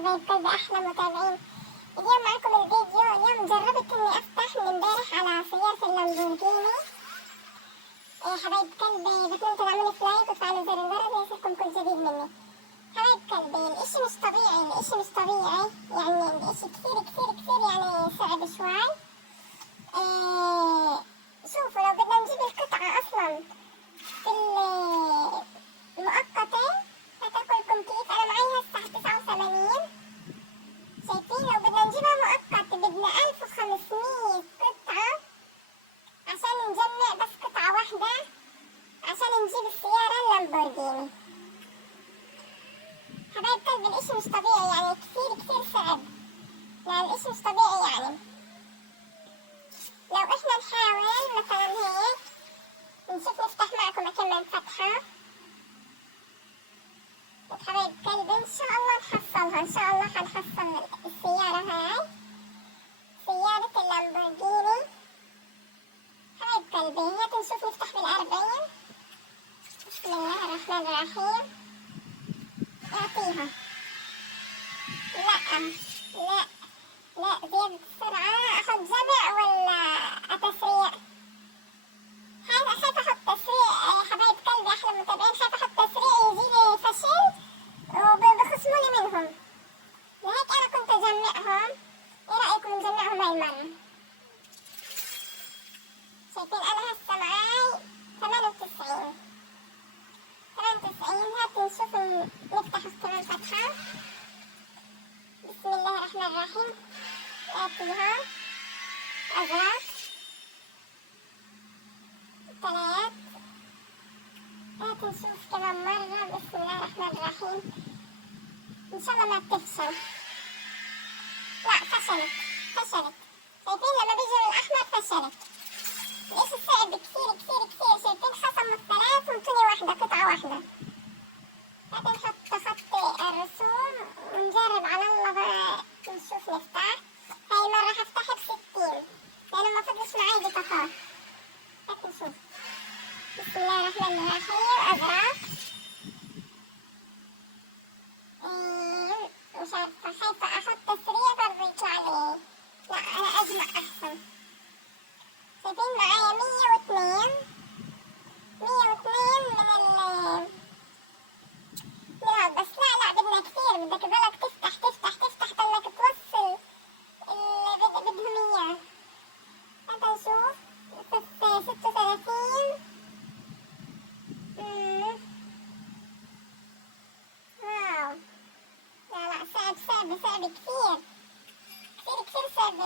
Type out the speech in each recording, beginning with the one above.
حبايب قلبي أحلى متابعين. اليوم معكم الفيديو. اليوم جربت إني أفتح من امبارح على سيارة اللامبورجيني. حبايب قلبي بتمنى تعملوا لايك وتفعلوا زر الجرس ليصلكم كل جديد مني. حبايب قلبي الإشي مش طبيعي، الإشي مش طبيعي، يعني الإشي كثير يعني صعب شوي. شوفوا لو بدنا نجيب القطعة أصلا المؤقتة هتاكلكم كيف. أنا معي هسه 89. شايفين؟ لو بدنا نجيبها مؤقتة بدنا 1500 قطعة عشان نجمع بس قطعة واحدة عشان نجيب السيارة اللامبورجيني. حبايب قلبي الإشي مش طبيعي، يعني كثير صعب، يعني الإشي مش طبيعي. يعني لو إحنا نحاول مثلا هيك نشوف نفتح معكم أكمل فتحة. حبايب قلبي إن شاء الله نحصلها، إن شاء الله حنحصل السيارة هاي، سيارة اللامبورجيني. حبايب قلبي هيك نشوف نفتح بال40. بسم الله الرحمن الرحيم. أعطيها. لا زيادة السرعة. أخذ جمع ولا تسريع؟ خايفة أحط تسريع. حبايب قلبي أحلى متابعين، خايفة أحط تسريع يجيلي فشل وبخصموني منهم، لهيك أنا كنت أجمعهم. إيه رأيكم نجمعهم هاي المرة؟ شايفين أنا هسه معاي 98. هات نشوف نفتح كمان فتحة. بسم الله الرحمن الرحيم. آتيها أزرق 3. هات نشوف كمان مرة. بسم الله الرحمن الرحيم. إن شاء الله ما بتفشل. لا فشلت. شايفين لما بيجي الأحمر فشلت. الإشي صعب كثير. شايفين خصموا 3 وانطوني واحدة، قطعة واحدة. هات نحط خط الرسوم ونجرب على الله بقى نشوف نفتح. هاي مرة هفتحها ب60 لأنه ما فضلش معي بطاقات. هات نشوف. بسم الله الرحمن الرحيم. أزرق. مش عارفة، خايفة أحط تسريع برضه يطلع لي. لا أنا أجمع أحسن. شايفين معايا 102 من هاد. بس لا بدنا كثير، بدك تضلك تفتح ضلك توصل اللي بدهم إياه. هذا نشوف 36. واو. لا صعب كثير صعب.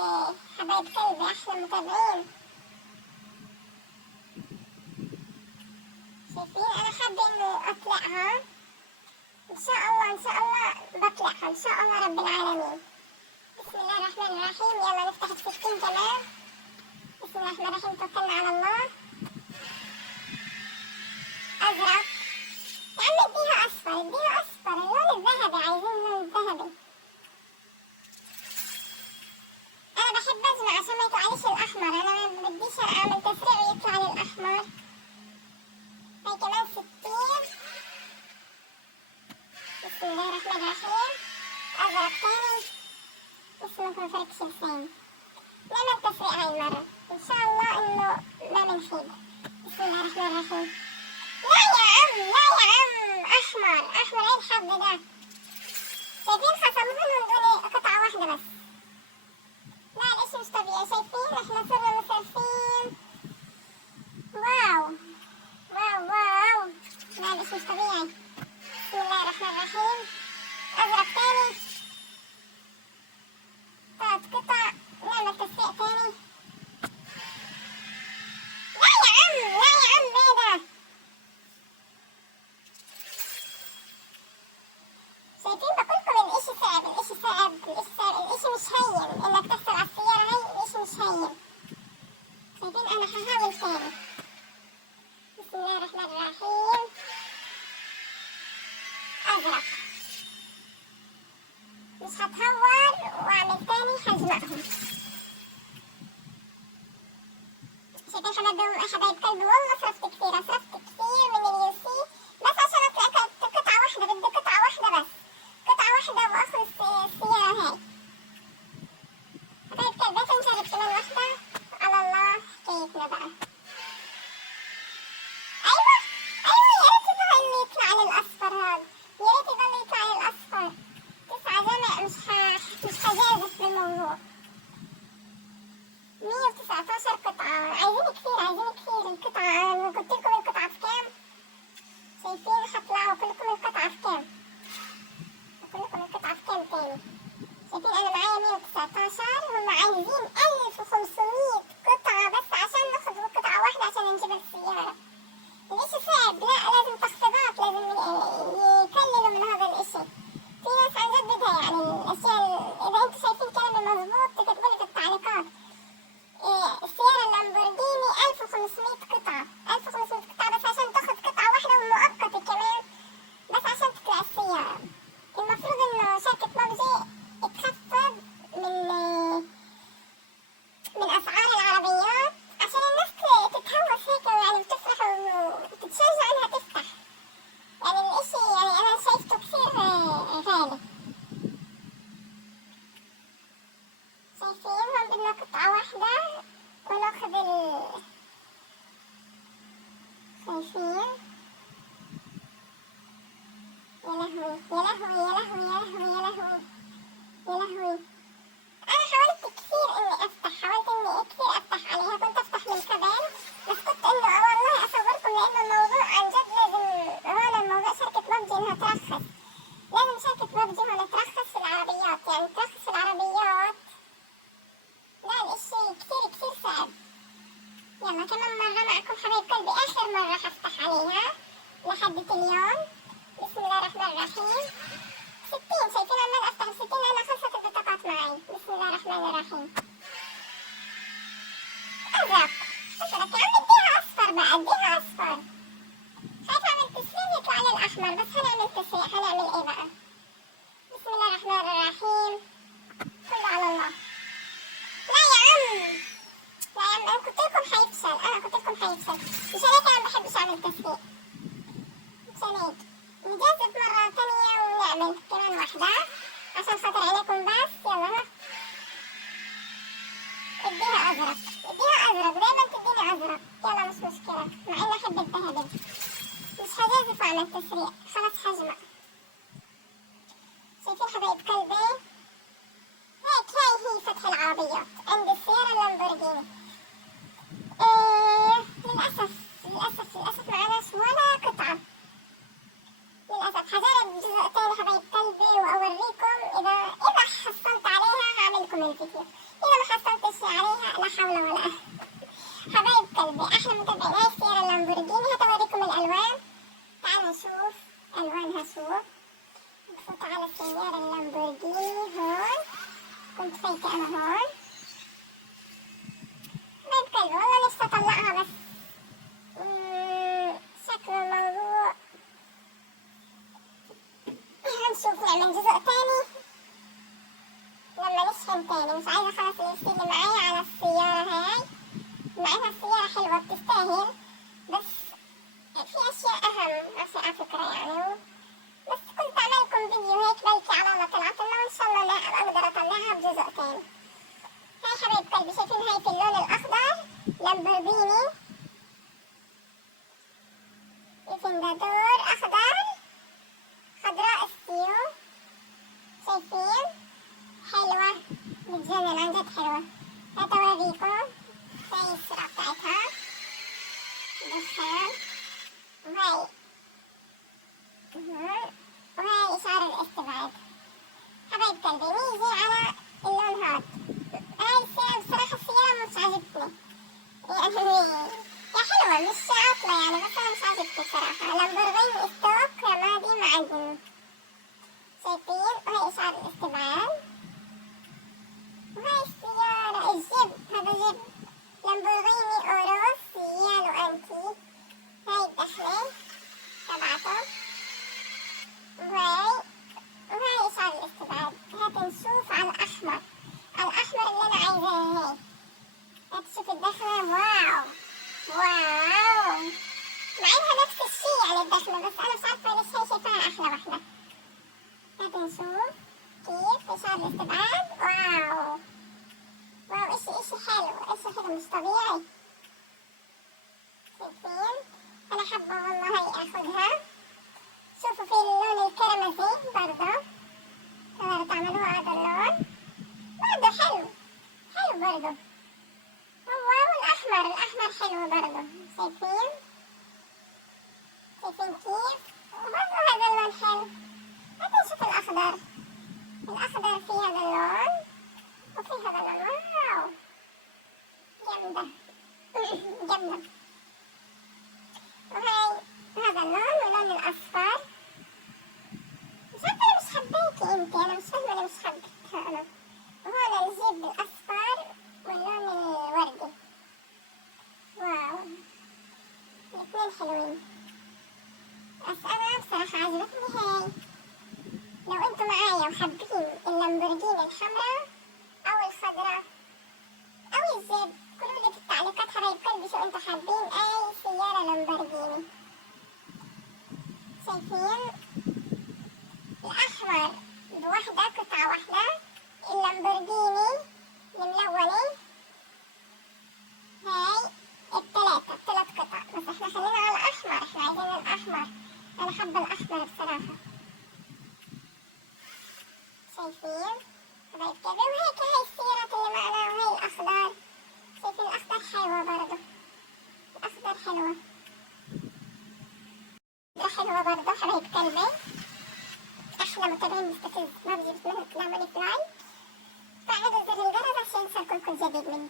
حبايب قلبي أحلى متابعين. شايفين أنا حابة إنه أطلعها. إن شاء الله بطلعها إن شاء الله رب العالمين. بسم الله الرحمن الرحيم. يلا نفتح ب60 كمان. بسم الله الرحمن الرحيم. توكلنا على الله. أزرق. يا عمي اديها أصفر، اللون الذهبي، عايزين اللون الذهبي. أنا بحب أجمع عشان ما يطلعليش الأحمر، أنا ما بديش أعمل تسريع ويطلع لي الأحمر. هاي كمان 60. بسم الله الرحمن الرحيم. أزرق تاني. اسمه فريكش لسان. نعمل تسريع هاي المرة إن شاء الله إنه ما بنخيب. بسم الله الرحمن الرحيم. لا يا عم أحمر إيه الحظ ده؟ شايفين خصموهم من دون قطعة واحدة بس. لا الإشي مش طبيعي. شايفين إحنا صرنا مسرفين. واو. لا الإشي مش طبيعي. بسم الله الرحمن الرحيم. أزرق تاني 3 قطع. نعمل تسريع تاني. لا يا عم ايه ده؟ شايفين بقولكم الإشي صعب. الإشي مش هين إنك تحصل على السيارة هاي. الإشي مش هين. شايفين أنا هحاول تاني. بسم الله الرحمن الرحيم. أزرق. مش هتهور وأعمل تاني هجمعهم. شايفين حبايب قلبي والله صرفت كثير من اليوسي بس عشان أطلع قطعة واحدة. بدي قطعة واحدة بس، قطعة واحدة وآخذ لهوي يا لهوي يا لهوي يا لهوي يا لهوي يا لهوي. انا حاولت كثير اني افتح، حاولت اني كثير افتح عليها، كنت افتح من كمان، بس كنت انه والله اصوركم لانه الموضوع عن جد لازم، هون الموضوع شركة ببجي انها ترخص، لازم شركة ببجي هون ترخص في العربيات، يعني ترخص في العربيات. لا الاشي كثير كثير صعب. يلا كمان مرة معكم حبايب قلبي، اخر مرة حفتح عليها لحد اليوم. بسم الله الرحمن الرحيم. 60 شايفين عمال افتح 60 لأنها خلصت البطاقات معي. بسم الله الرحمن الرحيم. ازرق ازرق يا عم اديها اصفر بقى، اديها اصفر. خايفة اعمل تسريع يطلع لي الاحمر، بس هنعمل تسريع. هنعمل ايه بقى؟ بسم الله الرحمن الرحيم. كله على الله. لا يا عم لا يا عم، انا قلت لكم حيفشل، انا قلت لكم حيفشل، مشان هيك انا ما بحبش اعمل تسريع، مشان هيك نجرب مرة تانية ونعمل كمان واحدة عشان خاطر عليكم. بس يلا اديها ازرق، اديها ازرق، دايما تديني ازرق. يلا مش مشكلة، مع اني احب الذهبي، مش هجازف اعمل تسريع، خلاص حجمة. شايفين حبايب قلبي؟ هيك هاي هي فتح العربيات عند السيارة اللامبورجيني. للأسف للأسف للأسف معناش ولا قطعة، للأسف. هجرب جزء تاني حبايب قلبي وأوريكم إذا حصلت عليها هعملكم الفيديو، إذا ما حصلتش عليها لا حول ولا قوة. حبايب قلبي أحلى متابعين، هاي السيارة اللامبورجيني، هتوريكم الألوان. تعالوا نشوف ألوانها شو. نفوت على السيارة اللامبورجيني هون، كنت فايتة أنا هون. حبايب قلبي والله نفسي أطلعها، بس شكل الموضوع هنشوف نعمل جزء تاني لما نشحن تاني. مش عايزة خلاص الاشي اللي معايا على السيارة هاي، مع انها السيارة حلوة بتستاهل، بس في اشياء اهم، اشياء فكرة يعني. بس كنت اعملكم فيديو هيك بلكي على ما طلعت لنا، وان شاء الله اقدر اطلعها بجزء تاني. هاي حبايب قلبي شايفين هاي في اللون الاخضر لامبورجيني افندادور اخضر، خضراء ستيو. شايفين؟ حلوة بتجنن عن جد حلوة. هتوريكم هاي السرعة بتاعتها دخان، وهاي وهاي إشارة الاستبعاد. حبايب قلبي نيجي على اللون هاد. هاي السيارة بصراحة السيارة مش عاجبتني، يعني هي حلوة مش عاطلة يعني، بس أنا مش عاجبتني بصراحة. لامبورغيني ستوك رمادي معدن. شايفين؟ وهي إشارة الاستبعاد. وهاي السيارة الجيب، هذا جيب لامبورغيني أوروس يانو أنتي. هاي الدخلة تبعته، وهاي إشارة الاستبعاد. هات نشوف على الأحمر، على الأحمر اللي أنا عايزاه. هاي هات شوف الدخلة، واو واو، مع إنها نفس الشي يعني الدخلة، بس أنا مش عارفة ليش هي شايفاها أحلى واحدة. هات نشوف كيف إشارة الاستبعاد. واو واو، إشي حلو، إشي حلو مش طبيعي. شايفين؟ أنا حابة والله آخدها. شوفوا في اللون الكرمزي برضه، تقدروا تعملوها هذا اللون برضه حلو، حلو برضه. والأحمر، الأحمر حلو برضه. شايفين؟ شايفين كيف؟ وبرضه هذا اللون حلو. هاتوا نشوف الأخضر، الأخضر في هذا اللون وفي هذا اللون. واو جامدة جامدة. وهاي هذا اللون واللون الأصفر. مش عارفة أنا مش حبيتي انتي، أنا مش فاهمة أنا مش حبيتها أنا. وهذا الجيب الأصفر واللون الوردي. واو الاثنين حلوين، بس أنا بصراحة عجبتني هاي. لو انتوا معايا وحابين اللامبورجيني الحمراء أو الخضراء أو الجيب، قولولي في التعليقات حبايب قلبي شو انتوا حابين أي سيارة لامبورجيني. شايفين؟ الأحمر بوحدة، قطعة واحدة. اللامبورجيني الملونة هاي الثلاث قطع، بس احنا خلينا على الأحمر، احنا عايزين الأحمر. أنا حابة الأحمر بصراحة. حبايب قلبي. وهيك هاي السيارات اللي معنا وهي الأخضر، شايفين الأخضر حلوة برضو، الأخضر حلوة حلوة برضو حبايب قلبي. أحلى متابعين مستفز ما بجيب اسمها تعملي فلاي، فعلوا زر الجرس عشان يوصلكم كل جديد مني.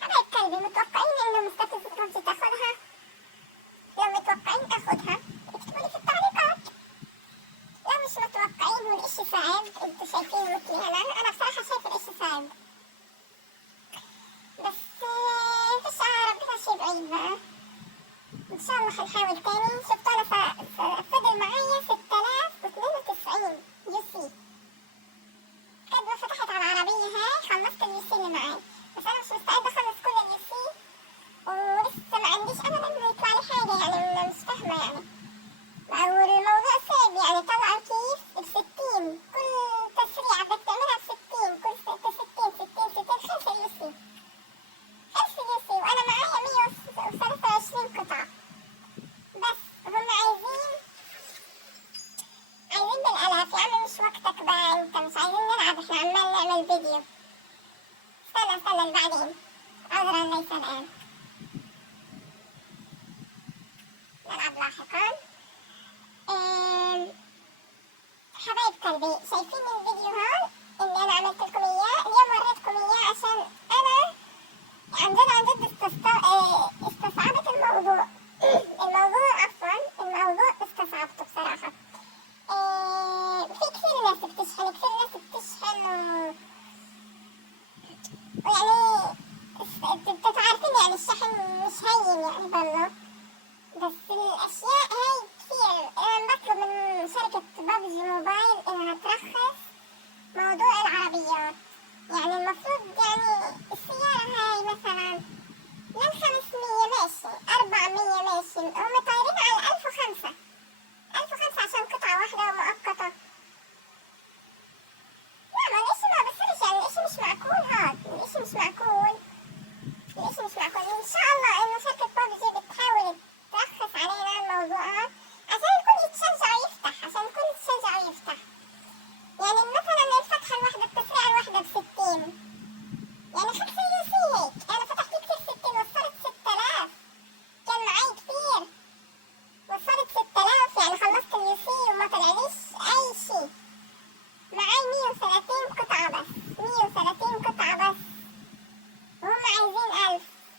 حبايب قلبي متوقعين إنه مستفز تروحوا تاخدها؟ لو متوقعين أخدها اكتبولي في التعليقات، لو مش متوقعين والإشي صعب انتوا شايفين مثلي أنا بصراحة شايفة الإشي صعب، بس فيش ربنا شي بعيد بقى، إن شاء الله حنحاول تاني. شفتوا أنا فضل معايا 6092 يو سي، قد ما فتحت على العربية هاي خلصت اليو سي اللي معاي، بس أنا مش مستعدة أخلص كل اليو سي ولسه ما عنديش أمل إنه يطلع لي حاجة، يعني مش فاهمة يعني. والموضوع صعب يعني، طلع كيف ب60 كل تسريعة بدك تعملها ب60، كل 60 5 يو سي، 5 يو سي، وأنا معايا 123 قطعة. بس هم عايزين بالآلاف يا عمي، مش وقتك بقى، انت مش عايزين نلعب، احنا عمال نعمل فيديو. استنى بعدين، عذرا ليس الآن، نلعب لاحقا. حبايب قلبي شايفين الفيديو هون اللي انا عملت لكم اياه اليوم، وريتكم اياه عشان انا عن جد استصعبت الموضوع الموضوع استصعبته بصراحة. في كثير ناس بتشحن ويعني بتعرفين يعني الشحن مش هين يعني بالله، بس الأشياء هاي كثير. أنا بطلب من شركة بابجي موبايل إنها ترخص موضوع العربيات، يعني المفروض يعني السيارة هاي مثلا من 500 ماشي، 400 ماشي، هم طايرين على 1005 عشان قطعة واحدة ومؤقتة. لا ما الإشي ما بصيرش يعني، الإشي مش معقول، الإشي مش معقول. إن شاء الله إنه شركة بابجي بتحاول ترخص علينا الموضوع عشان الكل يتشجع ويفتح، يعني مثلا الفتحة الواحدة التسريعة الواحدة ب60، يعني 5 يو سي هيك، أنا فتحت كتير 60 وصلت 6000، كان معي كتير وصلت 6000 يعني خلصت اليو سي وما طلعليش أي شي، معي 130 قطعة بس، 130 قطعة بس، وهم عايزين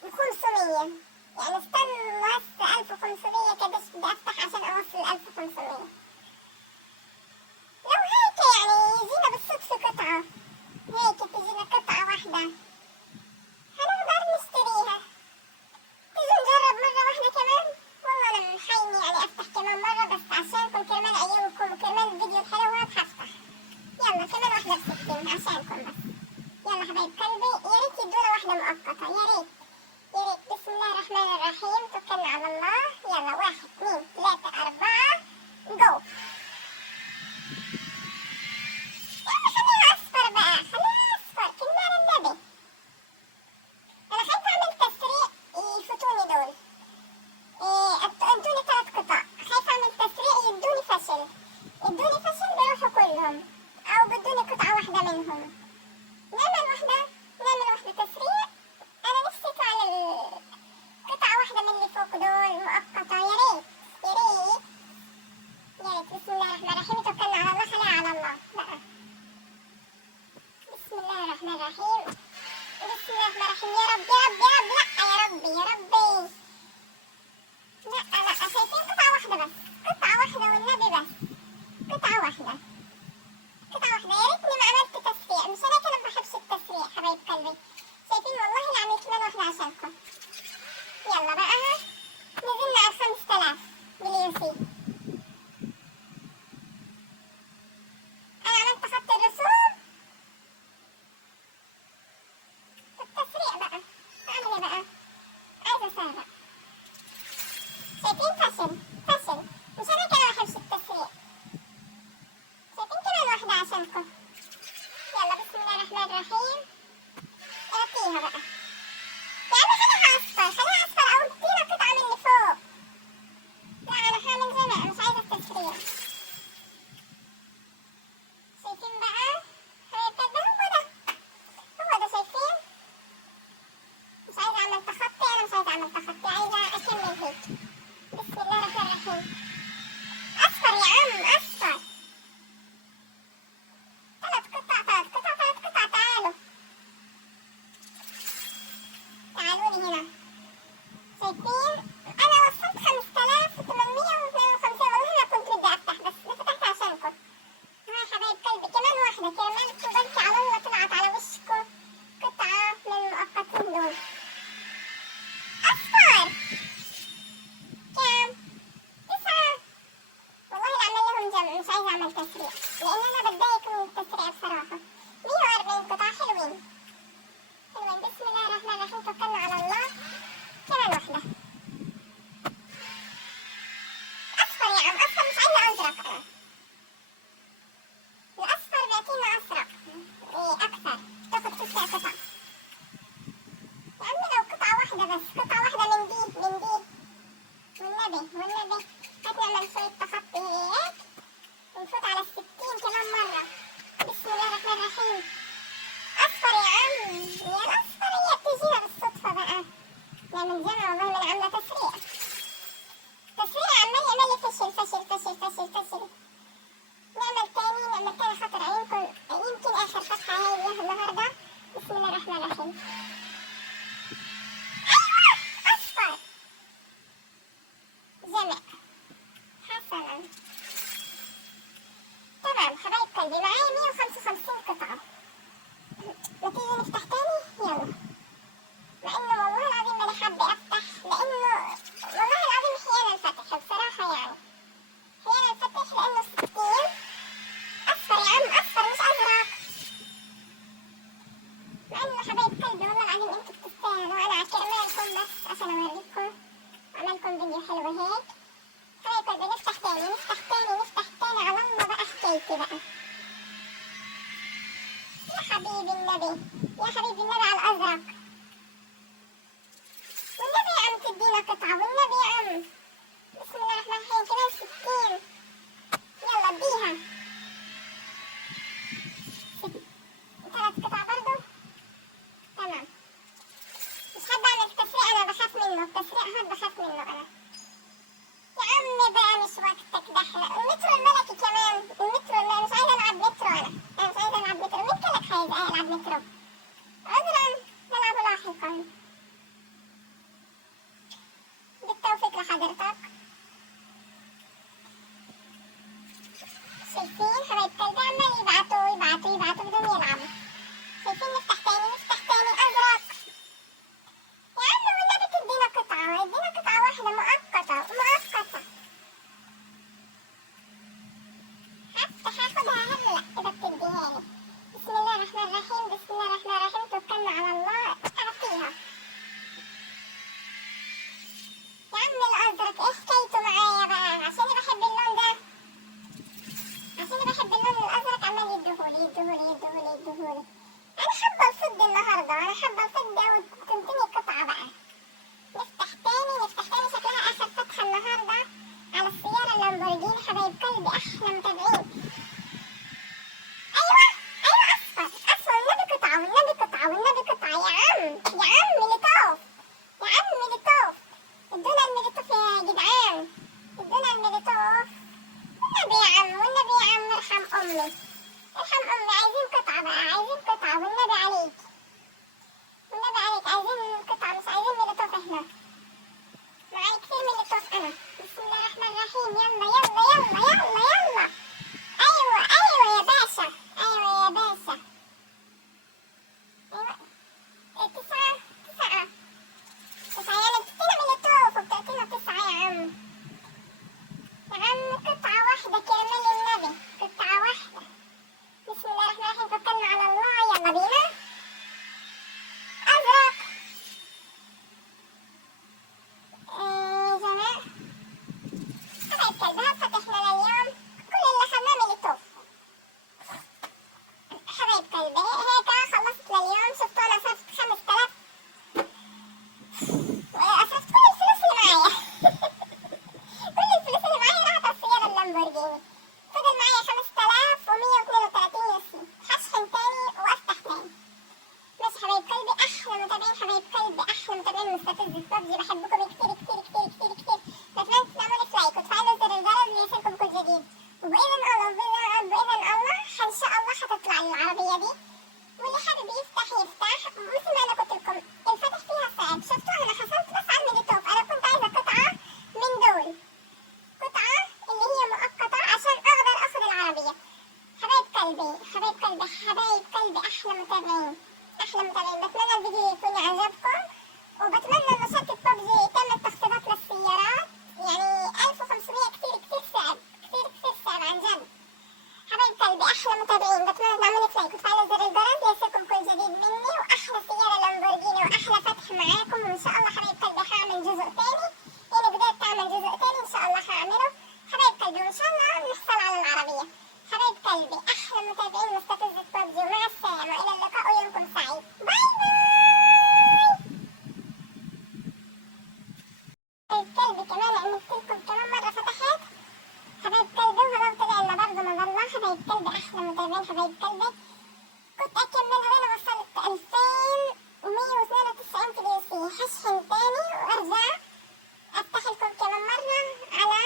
1500، يعني استنوا هسه 1500 كدش بدي أفتح عشان أوصل 1500. لو هيك يعني يجينا بالصدفة قطعة، هيك تجينا قطعة واحدة هنقدر نشتريها، تيجي نجرب مرة واحدة كمان. والله أنا محيني يعني أفتح كمان مرة، بس عشانكم كرمال عيونكم وكرمال الفيديو الحلو هاد حفتح. يلا كمان واحدة ب60 عشانكم بس. يلا حبايب قلبي يا ريت يدونا واحدة مؤقتة، يا ريت. بسم الله الرحمن الرحيم، توكلنا على الله. يلا 1 2 3 4 جو. يلا خليها أصفر بقى، خليها أصفر كرمال النبي. أنا خايفة أعمل تسريع يفوتوني دول، ادوني 3 قطع، خايفة أعمل تسريع يدوني فشل، بيروحوا كلهم، أو بدوني قطعة واحدة منهم. نعمل واحدة تسريع، أنا نفسي يطلع قطعة واحدة من اللي فوق دول مؤقتة، يا ريت. بسم الله الرحمن الرحيم، توكلنا على الله، خليها على الله بقى. بسم الله الرحمن الرحيم، يا رب لا يا ربي. لا شايفين قطعة واحدة بس، قطعة واحدة والنبي بس، قطعة واحدة. يا ريتني ما عملت تسريع، مش هيك أنا ما بحبش التسريع حبايب قلبي. شايفين والله أنا عملت كمان واحدة عشانكم. يلا بقى نزلنا على 5000 باليو سي. أنا عملت خط الرسوم التسريع بقى، أعمل إيه بقى؟ عايزة أسرع. شايفين فشل، مش هيك أنا ما بحبش التسريع. مش عايزة أعمل تسريع لأن أنا بتضايق من التسريع بصراحة. 140 قطعة حلوين حلوين. بسم الله الرحمن الرحيم، توكلنا على الله. كمان واحدة أصفر يا عم، أصفر، مش عايزة أزرق أنا. الأصفر بيعطينا أزرق أكثر، تاخد 9 قطع. يا عمي لو قطعة واحدة بس، قطعة واحدة من دي والنبي هات نعمل شوية تخطي هيك ونفوت على 60 كمان مرة. بسم الله الرحمن الرحيم. أصفر يا عم، يا الأصفر هي بتجينا بالصدفة بقى. نعمل جمع والله من عاملة تسريع عمال يعمل لي فشل. نعمل تاني خطر عينكم، يمكن آخر فتحة هاي النهاردة. بسم الله الرحمن الرحيم. أيوة أصفر، جمع حسنا. تمام حبايب قلبي، معايا 155 قطعة. نتيجة نفتح تاني يلا. مع إنه والله العظيم ماني حابة أفتح، لأنه والله العظيم خيانة الفتح بصراحة، يعني خيانة الفتح لأنه 60. أصفر يا عم، أصفر مش أزرق. مع إنه حبايب قلبي والله العظيم أنتوا بتستاهلوا، أنا كرمالكم بس عشان أوريكم أعملكم فيديو حلو هيك. حبايب قلبي نفتح تاني على الله بقى حكايتي بقى. يا حبيبي النبي على الأزرق، والنبي يا عم تدينا قطعة، والنبي يا عم. بسم الله الرحمن الرحيم. كمان 60، يلا اديها 3 قطع برضو. تمام، مش حابة أعمل تسريع، أنا بخاف منه التسريع هاد، بخاف منه أنا. يا عمي بقى مش وقتك دحلة. المترو الملكي كمان، مش عايزة ألعب مترو. أنا مش عايزة ألعب مترو. مين قالك عايزة ألعب مترو؟ عذرا، نلعب لاحقا. بالتوفيق لحضرتك. شايفين حبايب قلبي عمال يبعتوا بدون يلعبوا. شايفين؟ نفتح تاني أزرق. يا عم والنبي تدينا قطعة واحدة مؤقتة. هاخدها هلا إذا بتديهاني. بسم الله الرحمن الرحيم. توكلنا على الله. أعطيها يا عم الأزرق. إيه حكايته معايا بقى؟ عشاني بحب اللون ده، الأزرق عمال يديهولي. أنا حابة أفض النهاردة، وتنتني قطعة بقى. نفتح تاني شكلها آخر فتحة النهاردة على السيارة اللامبورجيني. حبايب قلبي أحلى متابعين. أيوة أصفر، والنبي قطعة. يا عم ميليتوف. ادونا الميليتوف يا جدعان، والنبي يا عم ارحم أمي. عايزين قطعة بقى، والنبي عليك، عايزين قطعة، مش عايزين ميليتوف احنا. معايا كتير ميليتوف أنا. بسم الله الرحمن الرحيم. يلا. أيوة يا باشا. أيوة 9 يعني بتدينا ميليتوف وبتعطينا 9 يا عم. قطعة واحدة كرمال النبي، قطعة واحدة. بسم الله الرحمن الرحيم. توكلنا على الله، يلا بينا. أزرق. جماعة حبايب قلبي، هاد فتحنا لليوم كل اللي أخدناه ميليتوف. حبايب قلبي هيك خلصت لليوم. شفتوا أنا صرفت 5000 وأصرفت كل الفلوس اللي معايا. راحت على السيارة اللامبورجيني. فضل معايا 5132 يوسف. هشحن تاني وأفتح تاني. ماشي حبايب قلبي، أحلى متابعين حبايب قلبي، أحلى متابعين مستفز في ببجي. بحبكم كتير. بتمنى تسمعوني في لايك وتفعلوا زر الجرس ليصلكم كل جديد. وبإذن الله إن شاء الله هتطلع العربية دي، واللي حابب يفتح. مثل ما أنا قلت لكم الفتح فيها صعب. شفتوا أنا حصلت بس على الميليتوف. أنا كنت عايزة قطعة من دول، قطعة اللي هي مؤقتة عشان أقدر أخذ العربية. حبايب قلبي أحلى متابعين. بتمنى الفيديو يكون عجبكم، وبتمنى إنه شركة ببجي تعمل تخفيضات للسيارات. يعني 1500 كتير صعب عن جد. احلى متابعين، بتمنى تعملوا لك لايك وتفعلوا زر الجرس ليصلكم كل جديد مني، واحلى سياره لامبورجيني واحلى فتح معاكم. وان شاء الله حبايب قلبي هعمل جزء تاني، يعني بدأت اعمل جزء تاني ان شاء الله هعمله حبايب قلبي، وان شاء الله نحصل على العربيه. حبايب قلبي احلى متابعين مستفزة بابجي، ومع السلامه والى اللقاء ويومكم سعيد. باي باي. حبايب قلبي كمان عملت لكم كمان مره فتحات حبايب قلبي، وهذا طلع لنا برضه مظلة. حبايب قلبي احلى متابعين حبايب قلبي، كنت اكملها لين وصلت 2192 في اليو سي، هشحن تاني وارجع افتح لكم كمان مرة على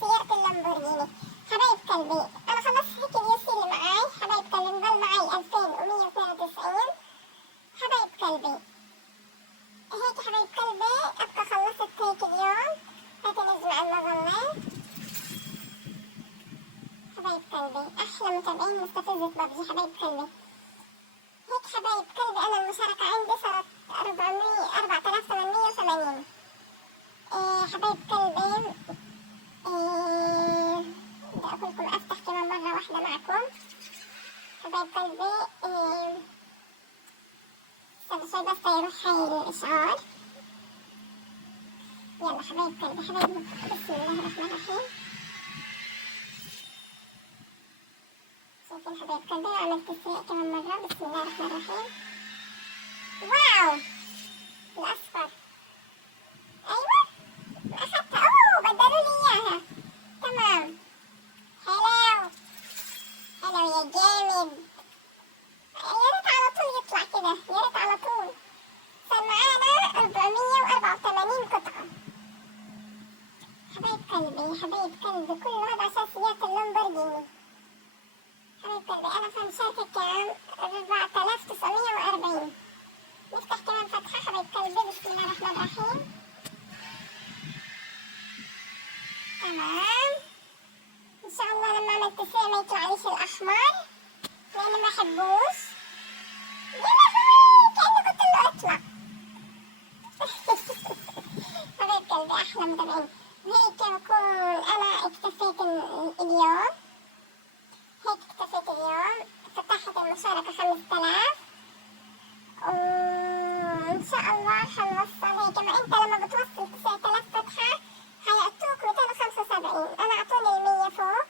سيارة اللامبورجيني. حبايب قلبي انا خلصت هيك اليو سي اللي معاي حبايب قلبي، نضل معاي 2192 حبايب قلبي. هيك حبايب قلبي ابقى خلصت هيك اليوم. هات نجمع المظلات حبايب قلبي، احلى متابعين مستفزة بابجي حبايب قلبي. هيك حبايب قلبي انا المشاركة عندي صارت 4880. حبايب قلبي بدي اقول لكم افتح كمان مرة واحدة معكم حبايب قلبي. استنى شوي بس يروح هاي الاشعار. يلا حبايب قلبي حبايب، بسم الله الرحمن الرحيم. شايفين حبايب قلبي عملت تسريع كمان مرة، بسم الله الرحمن الرحيم. واو الأصفر، أيوة أخدتها. أوه بدلوا لي إياها، تمام. حلو حلو يا جامد. يا ريت على طول يطلع كده، يا ريت على طول. صار معانا 484 قطعة حبايب قلبي. حبايب قلبي كل هذا عشان سيارة اللامبورجيني حبايب قلبي. أنا في مشاركة كام 4940. نفتح كمان فتحة حبايب قلبي، بسم الله الرحمن الرحيم. تمام ان شاء الله لما اعمل تسريع ما يطلعليش الاحمر لاني ما احبوش. يا لهوي كأني كنت اللي اطلع. حبايب قلبي احلى متابعين. هيك بكون انا اكتفيت اليوم، هيك اكتفيت اليوم. فتحت المشاركة 5000، وإن شاء الله حنوصل هيك. ما أنت لما بتوصل 9000 فتحة هيعطوك 275. أنا أعطوني 100 فوق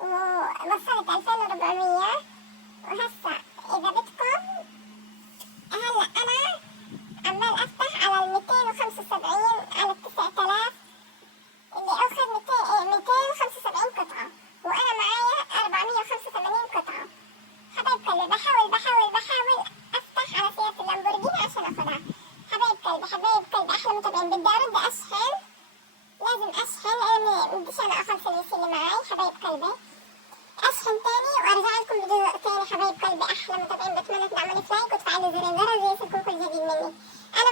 ووصلت 2400. وهسا إذا بدكم هلا أنا عمال أفتح على 275 على 9000 اللي أخذ 275 قطعة، وأنا معايا 485 قطعة حبايب قلبي. بحاول افتح على سيارة اللامبورجيني عشان اخدها حبايب قلبي. حبايب قلبي احلى متابعين، بدي ارد اشحن، لازم اشحن لاني بديش انا اخلص الوسيلة اللي معاي حبايب قلبي. اشحن تاني وارجع لكم بجزء تاني حبايب قلبي. احلى متابعين بتمنى تعملوا لايك وتفعلوا زر الجرس ليصلكم كل جديد مني. انا